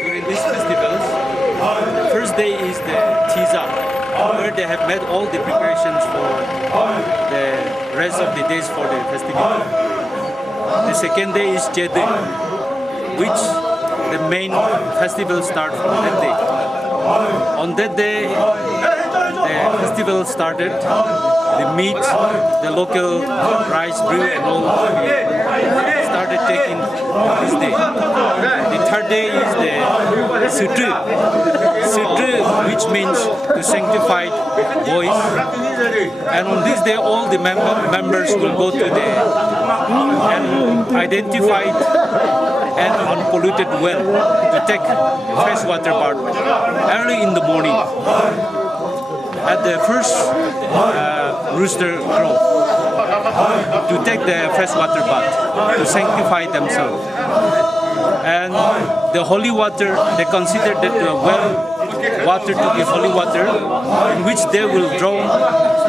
During these festivals, the first day is the Tiza, where they have made all the preparations for the rest of the days for the festival. The second day is Jedu, which the main festival starts from that day. On that day, the festival started. The meat, the local rice brew and all started taking this day. The third day is the Shri, which means to sanctify voice. And on this day, all the members will go to the identified and unpolluted well to take fresh water bath early in the morning. At the first rooster crow to take the fresh water bath to sanctify themselves. And the holy water, they consider that the well water to be holy water, in which they will draw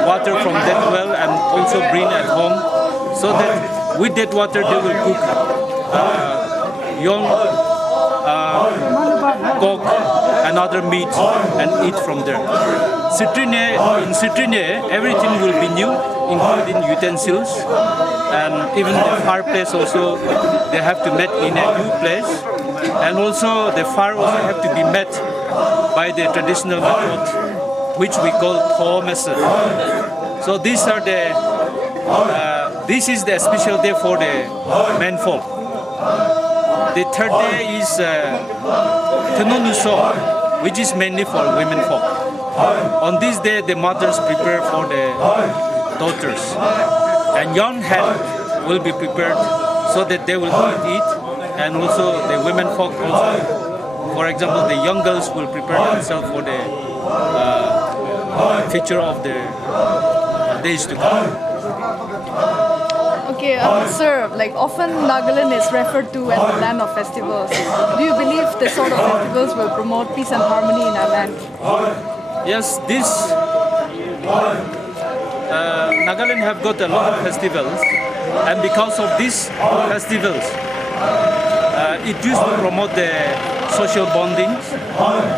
water from that well and also bring at home, so that with that water they will cook young cook and other meat and eat from there. In Sühkrünye, everything will be new, including utensils, and even the fireplace also, they have to make in a new place. And also the fire also have to be met by the traditional method, which we call Tho method. So these are the, this is the special day for the men folk. The third day is Tenonuso, which is mainly for women folk. On this day, the mothers prepare for the daughters, and young hen will be prepared so that they will eat, and also the women folk also. For example, the young girls will prepare themselves for the future of the days to come. Okay, sir, like often Nagaland is referred to as the land of festivals. Do you believe this sort of festivals will promote peace and harmony in our land? Yes, this Nagaland have got a lot of festivals, and because of these festivals, it used to promote the social bonding,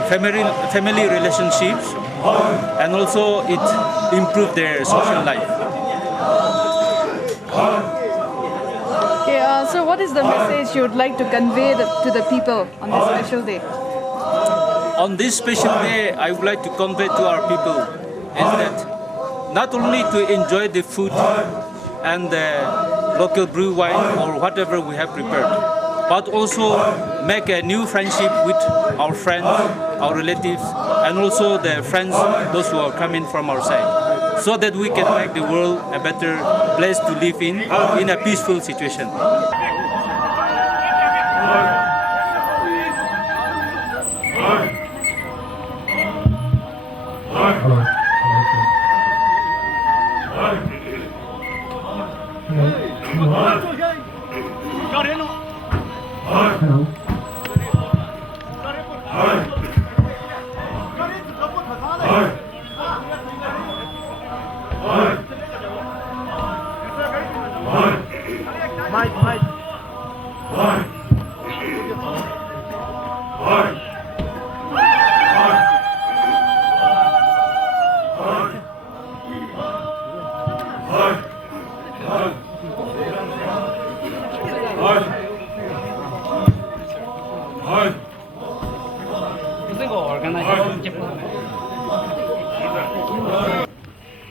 family relationships, and also it improved their social life. Okay, so what is the message you would like to convey to the people on this special day? On this special day, I would like to convey to our people is that not only to enjoy the food and the local brew wine or whatever we have prepared, but also make a new friendship with our friends, our relatives, and also the friends, those who are coming from our side, so that we can make the world a better place to live in a peaceful situation.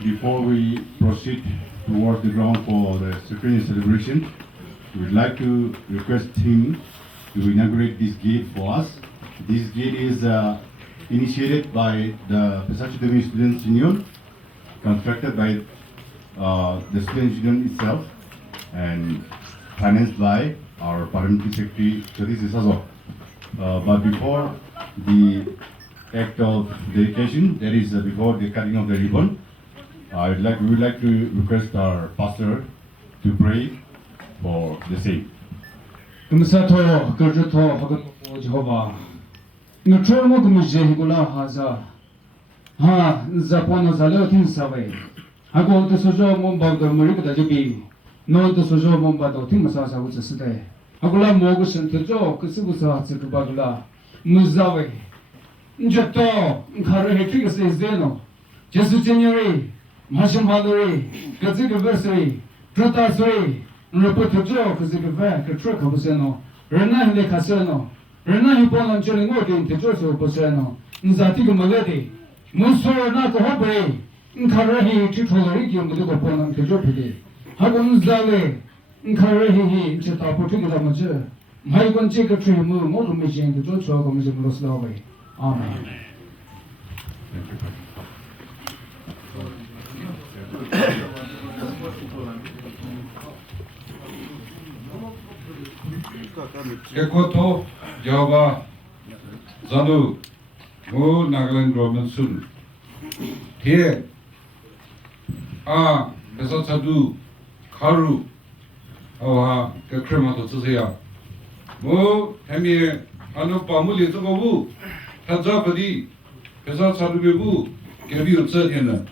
before we proceed towards the ground for the Sühkrünye celebration, we would like to request him to inaugurate this gate for us. This gate is initiated by the Phusachodùmi Students Union, constructed by the Students Union itself, and financed by our Parliamentary Secretary, Shri. But before the act of dedication, that is before the cutting of the ribbon, we would like to request our pastor to pray for the same. Phusachodü Sühkrünye Jehovah. Nutromo kumjehigula haza. Ha zapono zalotin sawe. Hago to sojo momba do murik da jibi. No to sojo momba do tim sa sa utsde. Agula mogu sentejo kusibu sa tsikbagula. Muzawe. Njeto khare hetrik se zeno. Jesu January. Masham Baduri. Kazik anniversary. Protasuri. Reportajo kuzik va ktruk habuseno. Rena hile kaseno. Rena hipolan chele ngodi tejoso poseno. Nzati ko magadi. Musoro na ko habre. Nkarahi titolari ki mudu ko ponan tejo pide. Hagun zale. Nkarahi cheta potugi da maje. Mai kon che ka tri mu mo ru me jeng tejo so ko me jeng los lawe. Amen. Kekoto Java Zanu Mo Nagaland Roman Sun Here Phüsachosadù Karu Oha Kekremato Tsuya Mo Hemi Anu Pamuli Tugobu Tazapadi Phüsachosadùmi Gebi Utsatina.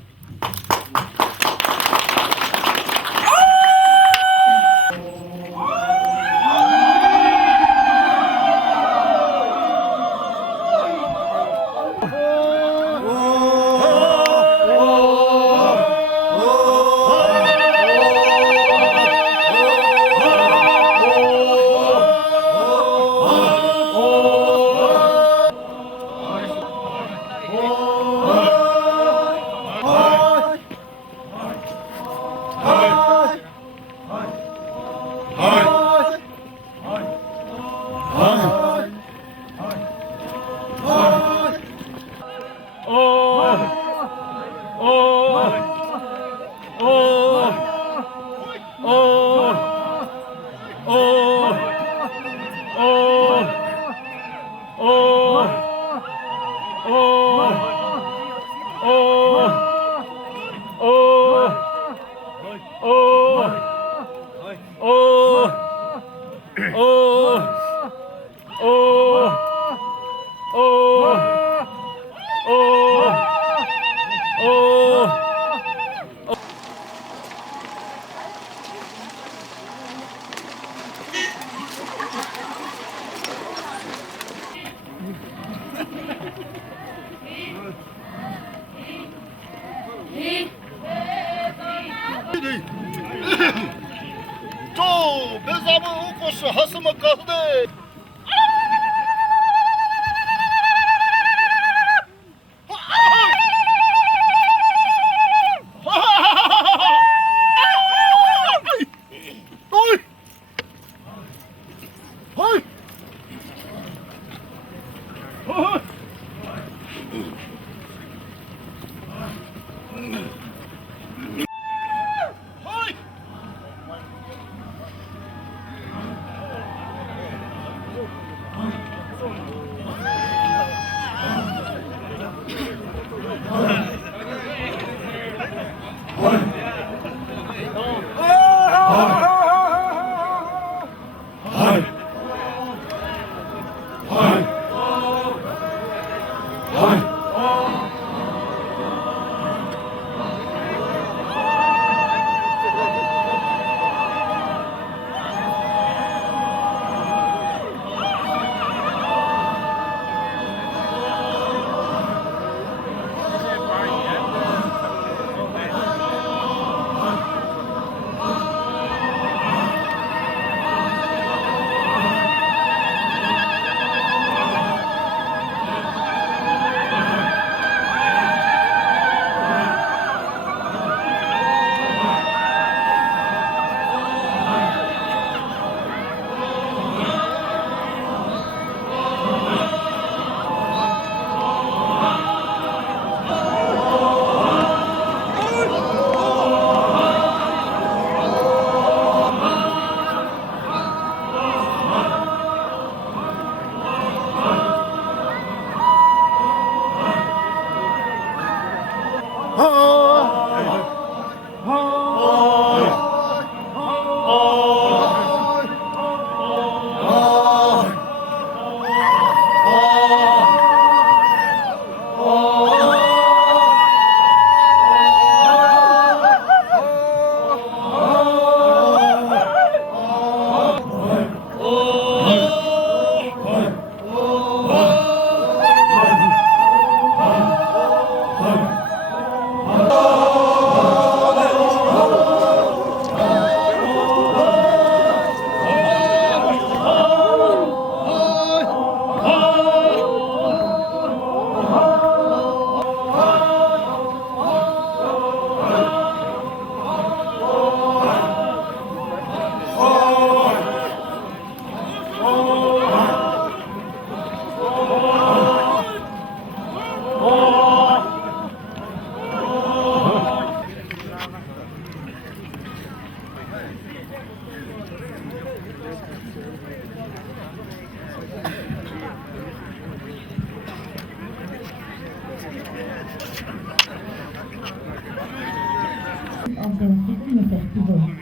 festival.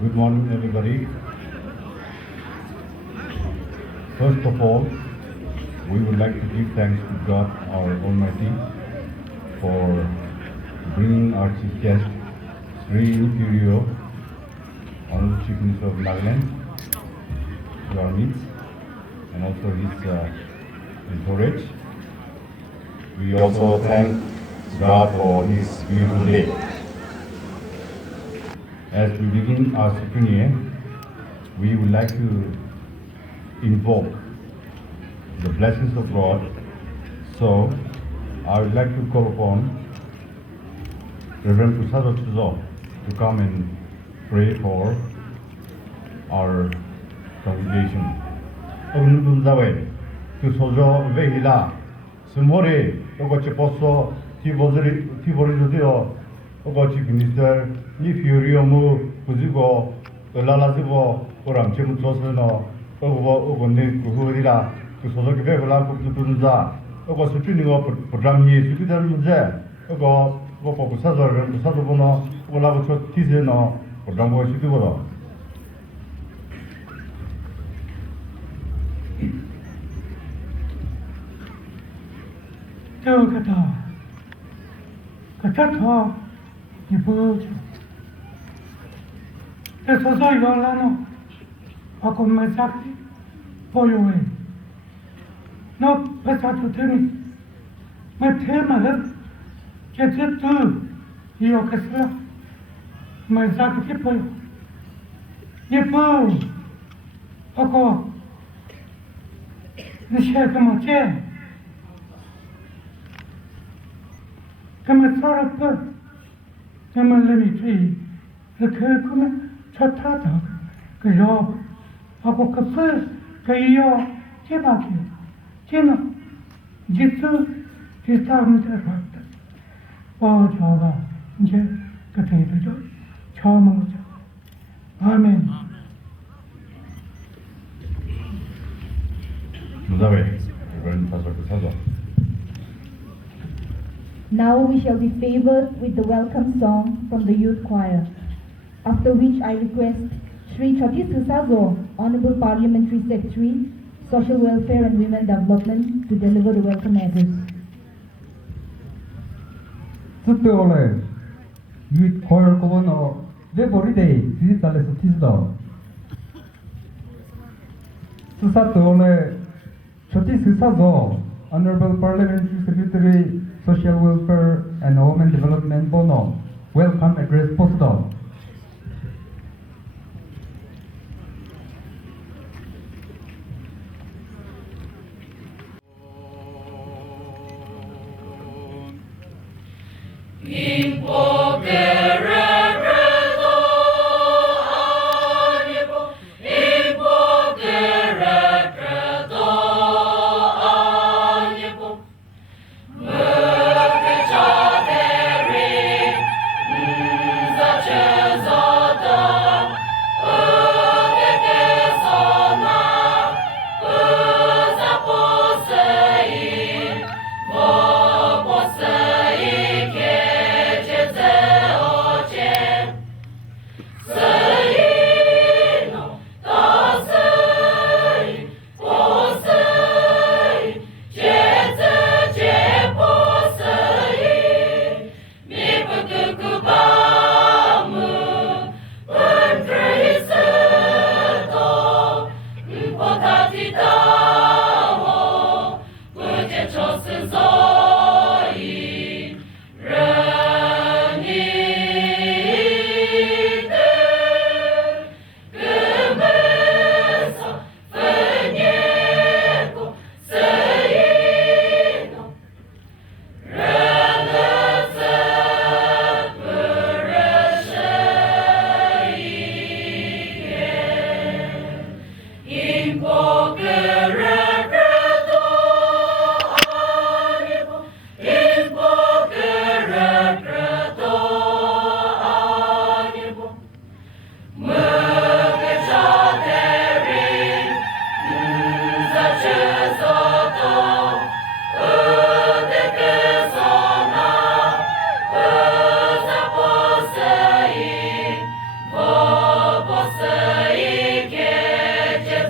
Good morning, everybody. First of all, we would like to give thanks to God, our Almighty, for bringing our chief guest, Shri Neiphiu Rio, Honorable Chief Minister of Nagaland, to our midst, and also his entourage. We also thank God for this beautiful day. As we begin our Sühkrünye, we would like to invoke the blessings of God. So I would like to call upon Reverend Phusachodü to come and pray for our congregation. 오늘 분자회 그 소조 외히라 스모레 오거치 보소 티보리도요 오거치 미니스터 Neiphiu Rio mu kuzigo lalasibo oram chemu tosno ogonne kuhurira 그 소속이 배불라 국주분자 오거 수준이고 프로그램이 수비될 문제 오거 부사조보노 오라고 저 티즈노 프로그램 거 수비고로 그다 이보죠 그래서 이걸라노 아고 메사키 보여해 너 Phüsachodùmi Sühkrünye 제트 이어kesla 메사키 보여 예뻐 아고 니셰가 뭐지 그만 살았어. 그만 레미트리. 그만 좋다다. 그요. 하고 그요. 제박이요. 제는 지수 비슷한 데로 왔다. 저가 이제 그때도 처음 오죠. 아멘. 분자회 이번 Phüsachodü Now we shall be favored with the welcome song from the youth choir, after which I request Shri Phüsachodù, Honorable Parliamentary Secretary, Social Welfare and Women Development, to deliver the welcome address. Tutto youth choir kono de boride digitale sutido. Phüsachodù Phüsachodù, Honorable Parliamentary Secretary, Social Welfare and Women Development Bono, welcome address Postdoc. Să-i chece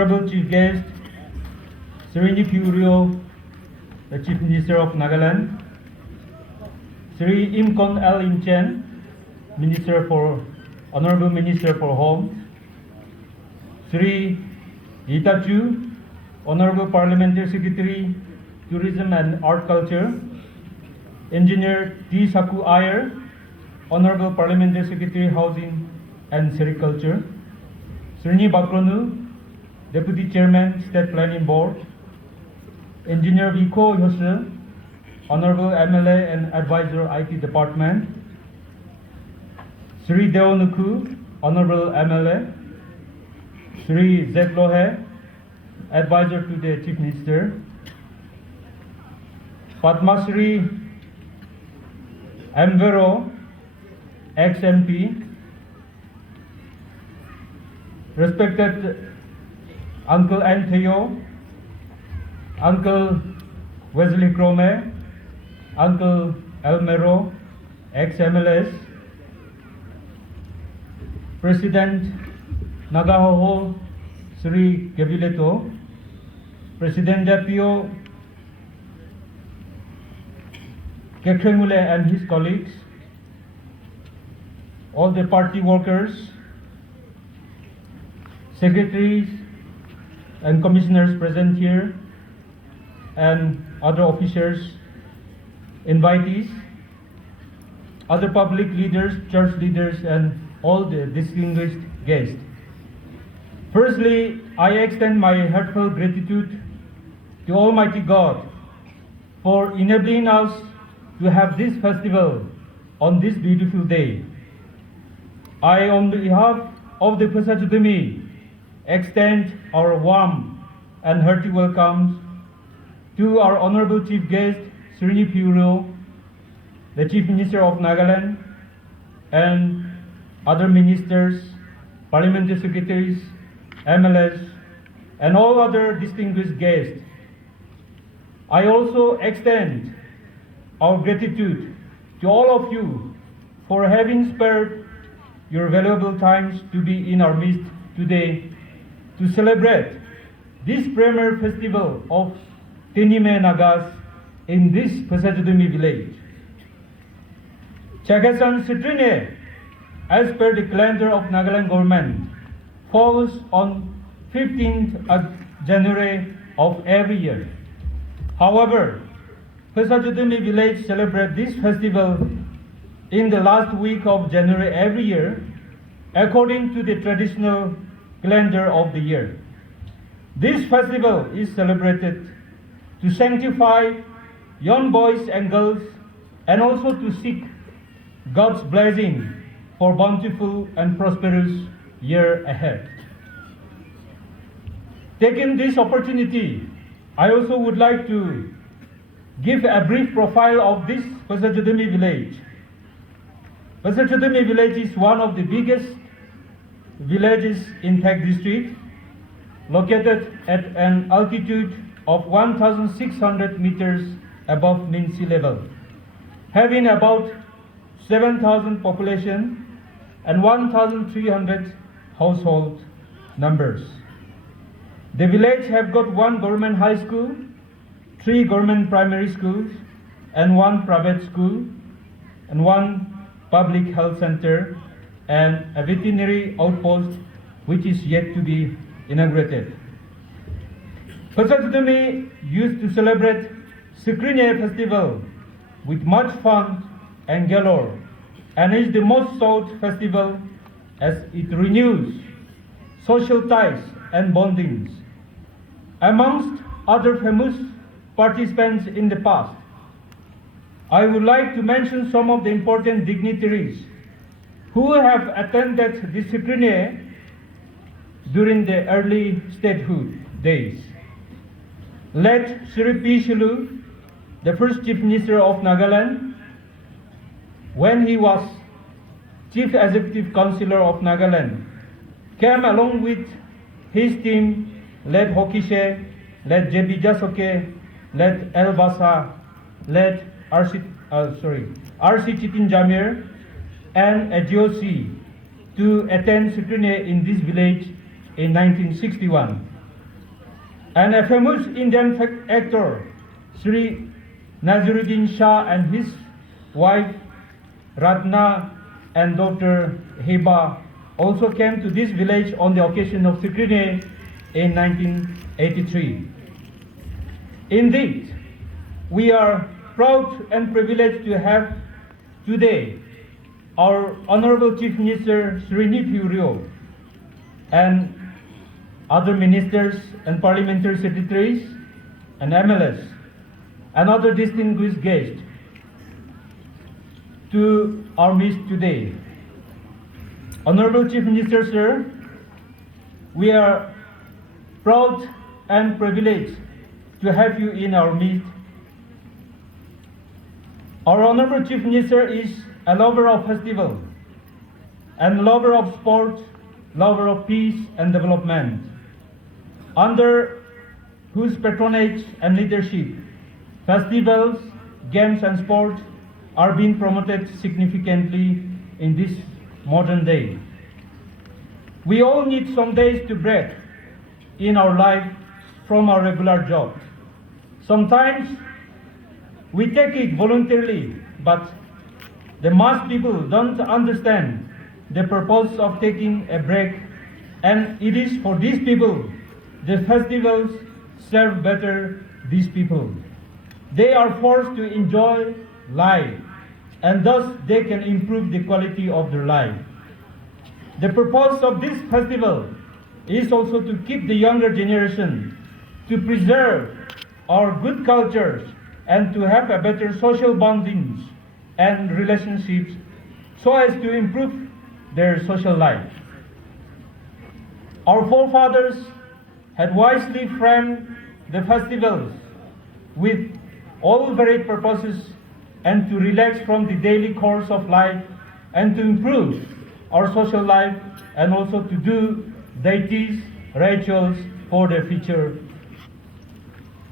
Honorable Chief Guest, Shri Neiphiu Rio, the Chief Minister of Nagaland, Shri Imkon L. Im Chen, Honorable Minister for Home, Shri Itachu, Honorable Parliamentary Secretary, Tourism and Art Culture, Engineer T. Saku Iyer, Honorable Parliamentary Secretary, Housing and Sericulture, Srini Bakronu, Deputy Chairman, State Planning Board, Engineer Viko Yoshe, Honorable MLA and Advisor, IT Department, Sri Deonuku, Honorable MLA, Sri Zed Lohe, Advisor to the Chief Minister, Padma Shri Amvero, ex-MP, respected Uncle Antheo, Uncle Wesley Crome, Uncle Elmero, ex-MLS, President Nagahoho Sri Kevileto, President Neiphiu Kekremule and his colleagues, all the party workers, secretaries and commissioners present here, and other officers, invitees, other public leaders, church leaders, and all the distinguished guests. Firstly, I extend my heartfelt gratitude to Almighty God for enabling us to have this festival on this beautiful day. I, on behalf of the Phusachodùmi, extend our warm and hearty welcomes to our Honorable Chief Guest, Shri Neiphiu Rio, the Chief Minister of Nagaland, and other ministers, parliamentary secretaries, MLAs, and all other distinguished guests. I also extend our gratitude to all of you for having spared your valuable times to be in our midst today to celebrate this premier festival of Tinime Nagas in this Phusachodùmi village. Phüsachosadùmi Sühkrünye, as per the calendar of Nagaland government, falls on 15th of January of every year. However, Phusachodùmi village celebrates this festival in the last week of January every year, according to the traditional calendar of the year. This festival is celebrated to sanctify young boys and girls, and also to seek God's blessing for bountiful and prosperous year ahead. Taking this opportunity, I also would like to give a brief profile of this Phusachodùmi village. Phusachodùmi village is one of the biggest villages in Thek district, located at an altitude of 1,600 meters above mean sea level, having about 7,000 population and 1,300 household numbers. The village have got one government high school, 3 government primary schools, and 1 private school, and 1 public health center, and a veterinary outpost which is yet to be inaugurated. Phusachodùmi used to celebrate Sühkrünye festival with much fun and galore, and is the most sought festival as it renews social ties and bondings. Amongst other famous participants in the past, I would like to mention some of the important dignitaries who have attended the Sühkrünye during the early statehood days. Late Shri P. Shilu, the first Chief Minister of Nagaland, when he was Chief Executive Councillor of Nagaland, came along with his team, led Hokishe, led J.B. Jasoke, led El Basa, led R.C. Chitin Jamir, and a GOC to attend Sühkrünye in this village in 1961. and a famous Indian actor, Shri Naziruddin Shah and his wife Ratna and daughter Heba also came to this village on the occasion of Sühkrünye in 1983. Indeed, we are proud and privileged to have today our Honorable Chief Minister Shri Neiphiu Rio and other ministers and parliamentary secretaries and MLS and other distinguished guests to our midst today. Honorable Chief Minister, sir, we are proud and privileged to have you in our midst. Our Honorable Chief Minister is a lover of festival and lover of sport, lover of peace and development, under whose patronage and leadership, festivals, games and sports are being promoted significantly in this modern day. We all need some days to break in our life from our regular job. Sometimes we take it voluntarily, but the mass people don't understand the purpose of taking a break, and it is for these people the festivals serve better these people. They are forced to enjoy life, and thus they can improve the quality of their life. The purpose of this festival is also to keep the younger generation, to preserve our good cultures, and to have a better social bondings and relationships so as to improve their social life. Our forefathers had wisely framed the festivals with all varied purposes and to relax from the daily course of life and to improve our social life and also to do deities, rituals for the future.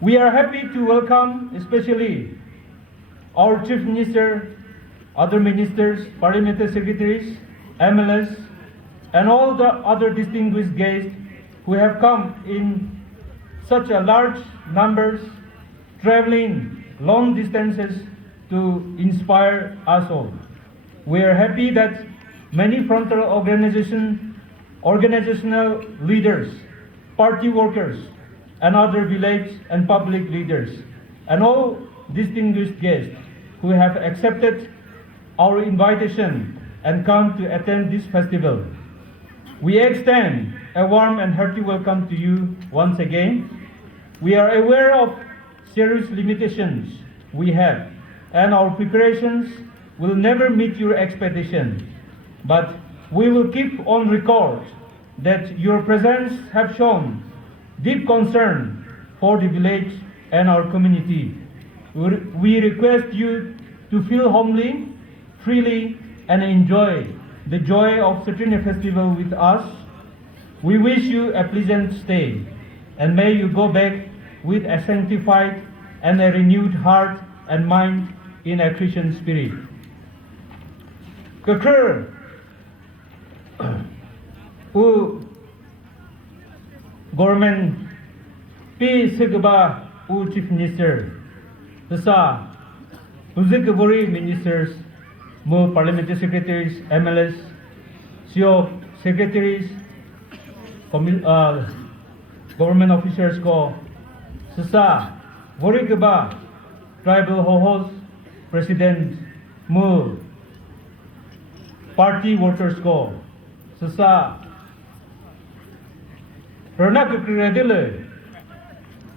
We are happy to welcome especially our Chief Minister, other ministers, parliamentary secretaries, MLS, and all the other distinguished guests who have come in such a large numbers, traveling long distances to inspire us all. We are happy that many frontal organizational leaders, party workers, and other village and public leaders, and all distinguished guests who have accepted our invitation and come to attend this festival. We extend a warm and hearty welcome to you once again. We are aware of serious limitations we have, and our preparations will never meet your expectations. But we will keep on record that your presence have shown deep concern for the village and our community. We request you to feel homely, freely, and enjoy the joy of Sühkrünye festival with us. We wish you a pleasant stay, and may you go back with a sanctified and a renewed heart and mind in a Christian spirit. Kakır u government Phusachodù u Chief Minister, Phusachodù ministers, more parliamentary secretaries, MLS, CEO secretaries, government officers ko, Vorigaba tribal host, president, more party workers ko, Ranak Kredile,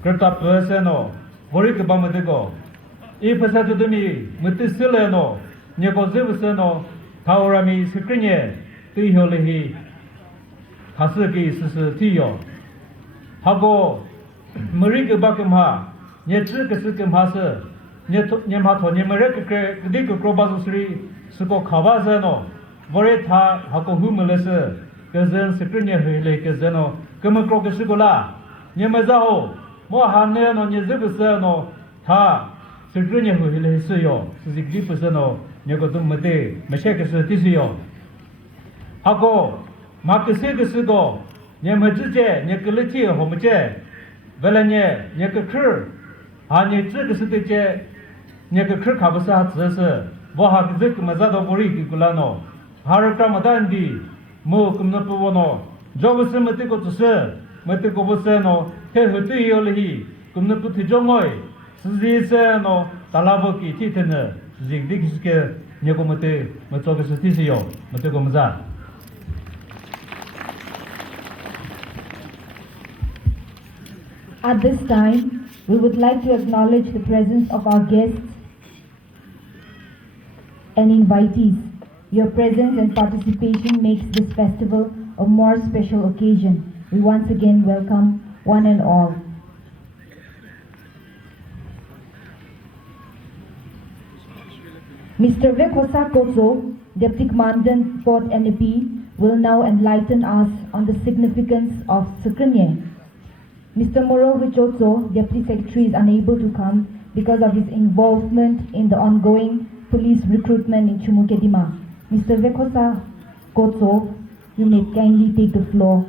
Kreta Persano, Vorigaba Madego, Phüsachodùmi Sühkrünye, Nebozivsano, Taurami Sühkrünye, Tiholihi, Hasaki Tiyo. Hago, Marika Bakimha, Netrikasikim Hasa, Nemato, Nemarek, Diko Krobazusri, Suko Kavazano, Voreta, Hako Humelesa, Kazan Sühkrünye Hile Kazano, Kamakrokasigula, Nemazaho, Mohaneno, Nezibusano, Ta, Sühkrünye Hile Suyo, Sizikipusano, Negotumate, Meshekas Tisio. Hako, Makasigo, Nemajije, Nicoliti, Homaje, Velanye, Yakakur, Hani Trikasitiche, Yakakur Kabasa, Bohak Zik Mazado Boriki Gulano, Harakramadandi, Mo Kumnapuano, Jovasim Matiko to Sir, Matiko Boseno, Tehutu Yolihi, Kumnaputi Jomoy, Siziseno, Talaboki, Titana, Zigdikiske, Nikomate, Matokastisio, Matokomaza. At this time, we would like to acknowledge the presence of our guests and invitees. Your presence and participation makes this festival a more special occasion. We once again welcome one and all. Mr. Phüsachodü, Deputy Commandant, 4th NEP, will now enlighten us on the significance of Sühkrünye. Mr. Phüsachodü, Deputy Secretary, is unable to come because of his involvement in the ongoing police recruitment in Chumukedima. Mr. Phüsachodü, you may kindly take the floor.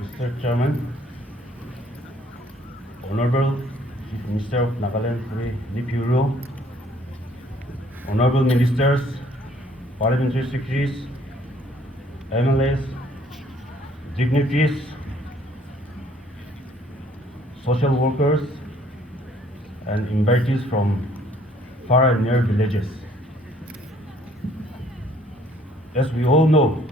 Mr. Chairman, Honorable Chief Minister of Nagaland, Shri Neiphiu Rio, Honorable Ministers, Parliamentary Secretaries, MLAs, dignitaries, social workers, and invitees from far and near villages. As we all know,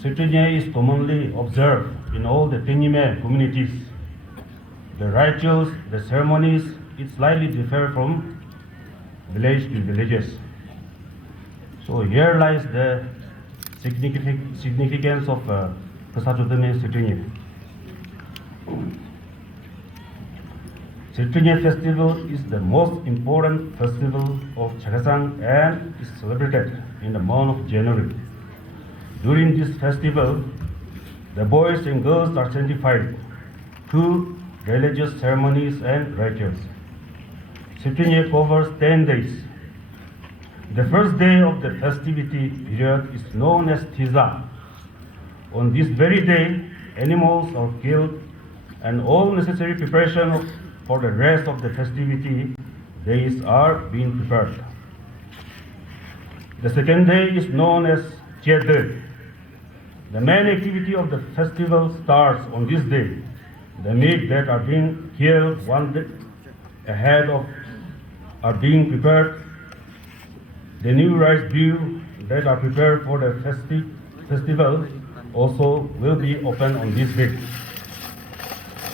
Sühkrünye is commonly observed in all the Tenyime communities. The rituals, the ceremonies, it slightly differ from village to villages. So here lies the significance of Phüsachodùmi Sühkrünye. Sühkrünye festival is the most important festival of Chagasan and is celebrated in the month of January. During this festival, the boys and girls are sanctified through religious ceremonies and rituals. Sühkrünye covers 10 days. The first day of the festivity period is known as Tiza. On this very day, animals are killed and all necessary preparation for the rest of the festivity days are being prepared. The second day is known as Chiede. The main activity of the festival starts on this day. The meat that are being killed one day ahead of are being prepared. The new rice brew that are prepared for the festival also will be opened on this day.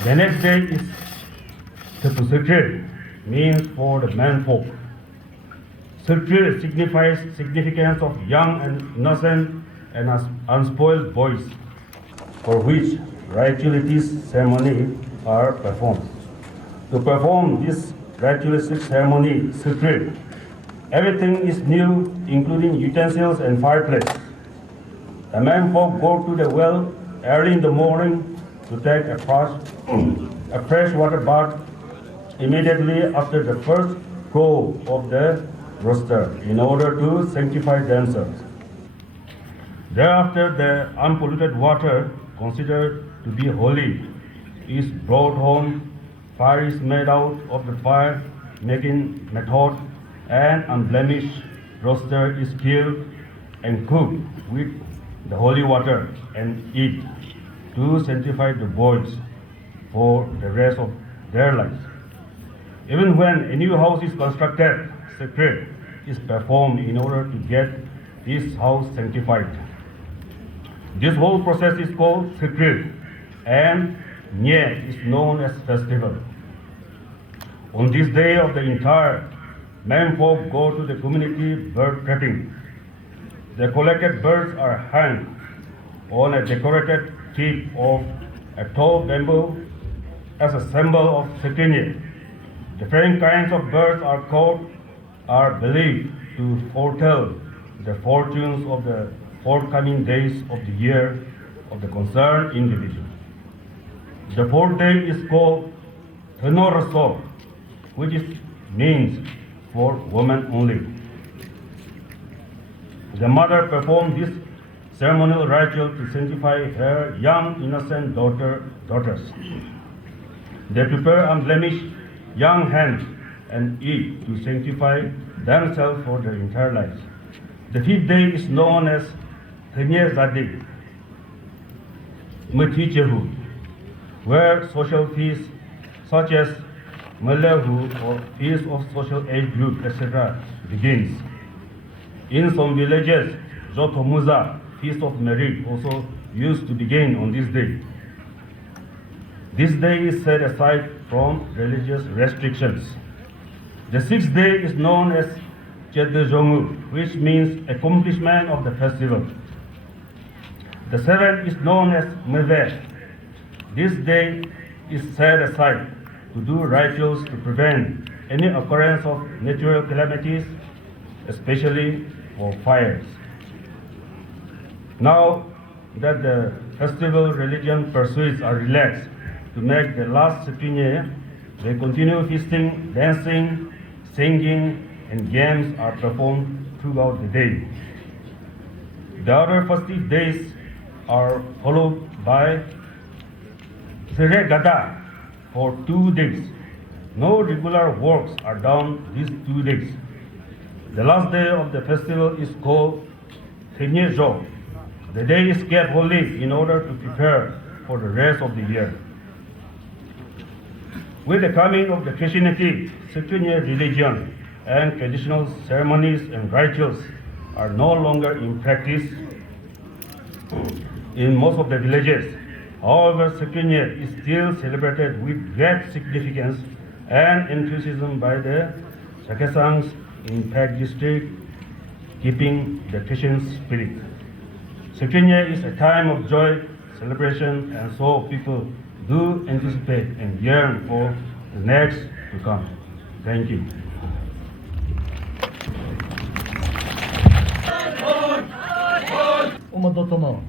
The next day is Shri, means for the man folk. Shri signifies significance of young and innocent and unspoiled boys, for which ritualistic ceremony are performed. To perform this ritualistic ceremony, Shri, everything is new, including utensils and fireplace. The men folk go to the well early in the morning to take a fresh water bath immediately after the first crow of the rooster in order to sanctify themselves. Thereafter, the unpolluted water, considered to be holy, is brought home. Fire is made out of the fire-making method, and unblemished rooster is killed and cooked with the holy water and eat to sanctify the boys for the rest of their lives. Even when a new house is constructed, Shri is performed in order to get this house sanctified. This whole process is called Shri, and Nye is known as festival. On this day of the entire men folk go to the community bird trapping. The collected birds are hung on a decorated tip of a tall bamboo as a symbol of Sühkrünye. Different kinds of birds are caught, are believed to foretell the fortunes of the forthcoming days of the year of the concerned individual. The fourth day is called Thenoroso, which means for women only. The mother performs this ceremonial ritual to sanctify her young innocent daughters. They prepare unblemished young hands and eat to sanctify themselves for their entire lives. The fifth day is known as Phüsachodù Sühkrünye, where social feasts such as Neiphiu or Feast of Social Age Group, etc. begins. In some villages, Jotomuza, Feast of Merit, also used to begin on this day. This day is set aside from religious restrictions. The sixth day is known as Jedejongu, which means accomplishment of the festival. The seventh is known as Meve. This day is set aside to do rituals to prevent any occurrence of natural calamities, especially for fires. Now that the festival religion pursuits are relaxed, to make the last Sühkrünye, they continue feasting, dancing, singing, and games are performed throughout the day. The other festive days are followed by Gada for 2 days. No regular works are done these 2 days. The last day of the festival is called Phüsachodù. The day is kept holy in order to prepare for the rest of the year. With the coming of the Christianity, Sühkrünye religion and traditional ceremonies and rituals are no longer in practice in most of the villages. However, Sühkrünye is still celebrated with great significance and enthusiasm by the Chakesangs in Phak district, keeping the Christian spirit. Sühkrünye is a time of joy, celebration, and so people do anticipate and yearn for the next to come. Thank you. Omodotono.